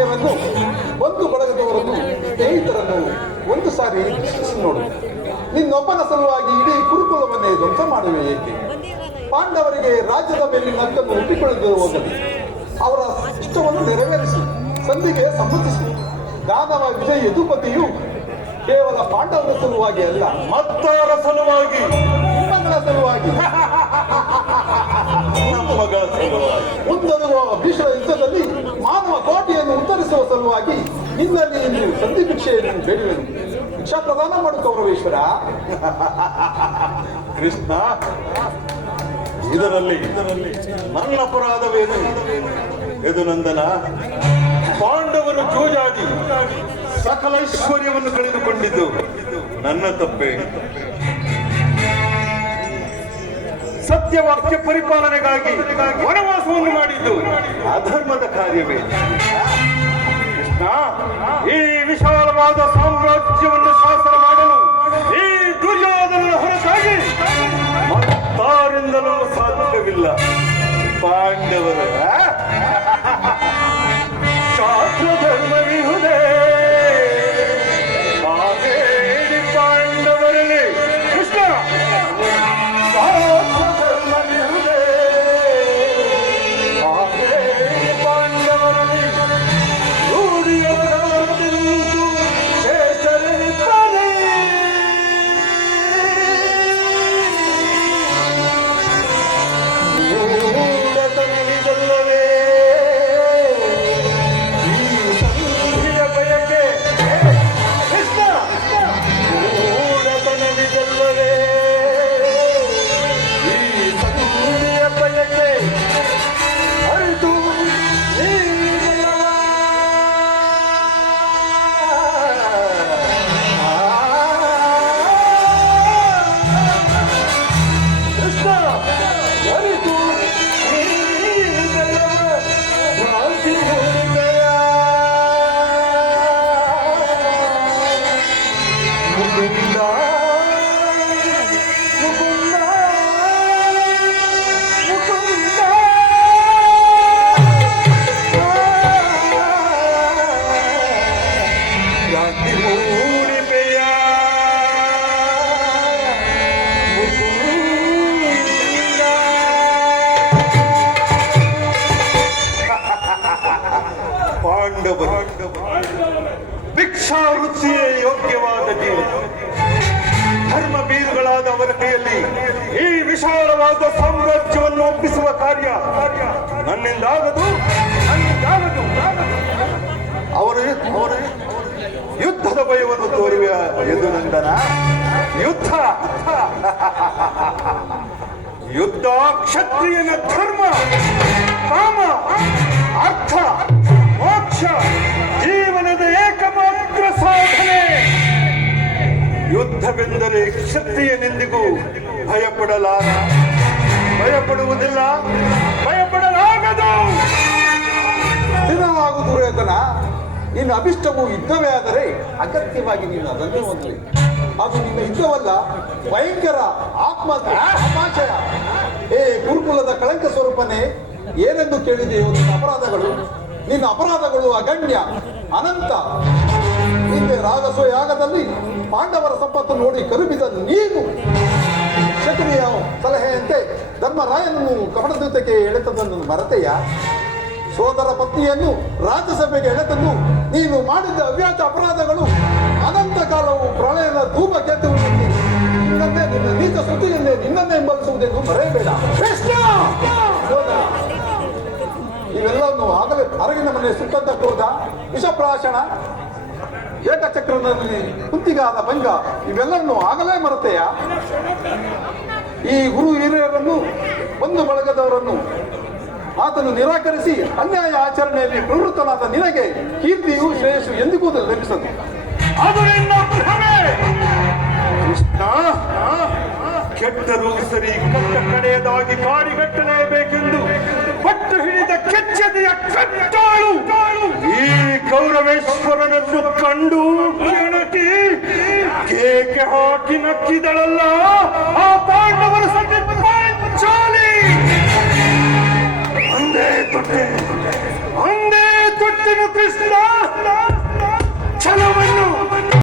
ಆತ್ಮೀಯರನ್ನು ಬಂಧು ಬಳಗದವರನ್ನು ಸ್ನೇಹಿತರನ್ನು ಒಂದು ಸಾರಿ ನೋಡು. ನಿನ್ನೊಬ್ಬನ ಸಲುವಾಗಿ ಇಡೀ ಕುರುಕುಲವನ್ನೇ ಧ್ವಂಸ ಮಾಡುವೆ ಏಕೆ? ಪಾಂಡವರಿಗೆ ರಾಜ್ಯದ ಮೇಲಿನ ಹಕ್ಕನ್ನು ಒಪ್ಪಿಕೊಳ್ಳದಿರುವುದರಲ್ಲಿ ಅವರ ಇಷ್ಟವನ್ನು ನೆರವೇರಿಸಿ ಸಂಧಿಗೆ ಸಮ್ಮತಿಸಿ ದಾನವ ವಿಜಯ ಯದುಪತಿಯು ಕೇವಲ ಪಾಂಡವರ ಸಲುವಾಗಿ ಅಲ್ಲ, ಮತ್ತವರ ಸಲುವಾಗಿ, ಮಗಳ ಸಲುವಾಗಿ, ಮಗಳ ಸಲುವಾಗಿ ಮುಂದರುವ ಭೀಷಣ ಯುದ್ಧದಲ್ಲಿ ಮಾನವ ಕೋಟೆಯನ್ನು ಉತ್ತರಿಸುವ ಸಲುವಾಗಿ ನಿನ್ನಲ್ಲಿ ಇಂದು ಸಂಧಿ ಭಿಕ್ಷೆಯನ್ನು ಬೇಡುವೆನು. ಭಿಕ್ಷಾ ಪ್ರದಾನ ಮಾಡು ಕೌರವೇಶ್ವರ. ಕೃಷ್ಣ, ಇದರಲ್ಲಿ ನನ್ನ ಅಪರಾಧವೇನು? ಯದುನಂದನ, ಪಾಂಡವರು ಜೂಜಾಡಿ ಸಕಲ ಐಶ್ವರ್ಯವನ್ನು ಕಳೆದುಕೊಂಡಿದ್ದು ನನ್ನ ತಪ್ಪೇ. ಸತ್ಯವಾಕ್ಯ ಪರಿಪಾಲನೆಗಾಗಿ ವನವಾಸವನ್ನು ಮಾಡಿದ್ದು ಅಧರ್ಮದ ಕಾರ್ಯವೇ? ಕೃಷ್ಣ, ಈ ವಿಶಾಲವಾದ ಸಾಮ್ರಾಜ್ಯವನ್ನು ಶಾಸನ ಮಾಡಲು ಈ ದುರ್ಯೋಧನನ ಹೊರತಾಗಿ ಮತ್ತಾರಿಂದಲೂ ಸಾಧ್ಯವಿಲ್ಲ. ಪಾಂಡವರ ಶಾಸ್ತ್ರ ಧರ್ಮವಿಹುದೇ ಹಾಗೇಡಿ ಪಾಂಡವರಲ್ಲಿ. ಕೃಷ್ಣ, ಶಾಸ್ತ್ರ ಧರ್ಮವಿಹುದೇ ಹಾಗೇಡಿ ಪಾಂಡವರಲ್ಲಿ ರೂಢಿಯವರವರೆಂದು ಶ್ರೇಷ್ಠರಿದ್ದಾರೆ. ಭಿಕ್ಷಾವೃತ್ತಿಯೇ ಯೋಗ್ಯವಾದ ಜೀವನ. ಧರ್ಮ ಬೀರುಗಳಾದ ಅವರ ಕೈಯಲ್ಲಿ ಈ ವಿಶಾಲವಾದ ಸಾಮ್ರಾಜ್ಯವನ್ನು ಒಪ್ಪಿಸುವ ಕಾರ್ಯ ನನ್ನಿಂದಾಗದು. ಅವರು ಯುದ್ಧದ ಭಯವನ್ನು ತೋರಿವೆ ಯದುನಂದನ. ಯುದ್ಧ ಕ್ಷತ್ರಿಯನ ಧರ್ಮ, ಕಾಮ, ಅರ್ಥ, ಮೋಕ್ಷ, ಜೀವನದ ಏಕಮಾತ್ರ ಸಾಧನೆ. ಯುದ್ಧವೆಂದರೆ ಕ್ಷತ್ರಿಯನೆಂದಿಗೂ ಭಯಪಡುವುದಿಲ್ಲ, ಭಯಪಡಲಾಗದು. ದಿನವಾಗು ದುರ್ಯೋಧನ, ನಿನ್ನ ಅಭಿಷ್ಟವು ಯುದ್ಧವೇ ಆದರೆ ಅಗತ್ಯವಾಗಿ ನೀನು ಅದನ್ನೇ ಹೊಂದಲಿ. ಅದು ನಿನ್ನ ಯುದ್ಧವಲ್ಲ, ಭಯಂಕರ ಆತ್ಮಹತ್ಯೆ. ಏ ಗುರುಕುಲದ ಕಳಂಕ ಸ್ವರೂಪನೇ, ಏನೆಂದು ಕೇಳಿದೆಯೋ ನಿನ್ನ ಅಪರಾಧಗಳು ಅಗಣ್ಯ, ಅನಂತ. ಹಿಂದೆ ರಾಗಸೋ ಯಾಗದಲ್ಲಿ ಪಾಂಡವರ ಸಂಪತ್ತು ನೋಡಿ ಕರುಬಿದ ನೀನು ಕ್ಷತ್ರಿಯ ಸಲಹೆಯಂತೆ ಧರ್ಮರಾಯನನ್ನು ಕಪಟದೂತಕ್ಕೆ ಎಳೆತದನ್ನು ಮರೆತೆಯ? ಸೋದರ ಪತ್ನಿಯನ್ನು ರಾಜ್ಯಸಭೆಗೆ ಎಳೆತದ್ದು ನೀನು ಮಾಡಿದ್ದ ಅವ್ಯಾಜ ಅಪರಾಧಗಳು ಅನಂತ ಕಾಲವು ಪ್ರಳಯದ ಧೂಮ ಕೇತು ನಿನ್ನನ್ನೇ, ನಿನ್ನ ನೀಚ ಸುದ್ದಿಯನ್ನೇ ನಿನ್ನನ್ನೇ ಹಿಂಬಲಿಸುವುದೆಂದು ಮರೆಯಬೇಡ. ಇವೆಲ್ಲವನ್ನು ಆಗಲೇ ಹೊರಗಿನ ಮನೆ ಸುಟ್ಟಂತ ಕ್ರೋಧ, ವಿಷಪ್ರಾಶನ, ಏಕಚಕ್ರದಲ್ಲಿ ಕುಂತಿಗಾದ ಭಂಗ, ಇವೆಲ್ಲವನ್ನು ಆಗಲೇ ಮರೆತೆಯ? ಈ ಗುರು ಹಿರಿಯರನ್ನು ಬಂಧು ಬಳಗದವರನ್ನು ಆತನು ನಿರಾಕರಿಸಿ ಅನ್ಯಾಯ ಆಚರಣೆಯಲ್ಲಿ ಪ್ರವೃತ್ತನಾದ ನಿನಗೆ ಕೀರ್ತಿಯು ಶ್ರೇಯಸ್ಸು ಎಂದಿಗೂ ಲಭಿಸದು. ಕೃಷ್ಣ, ಕೆಟ್ಟರೂ ಸರಿ ಕಟ್ಟ ಕಡೆಯದಾಗಿ ಕಾಡಿಗಟ್ಟಲೇಬೇಕೆಂದು ಪಟ್ಟು ಹಿಡಿದ ಕೆಚ್ಚದೆಯ ಕಟ್ಟಾಳು ಈ ಕೌರವೇಶ್ವರನನ್ನು ಕಂಡು ಕೆಣಕಿ ಕೇಕೆ ಹಾಕಿ ನಕ್ಕಿದಳಲ್ಲ ಆ ಪಾಂಡವರ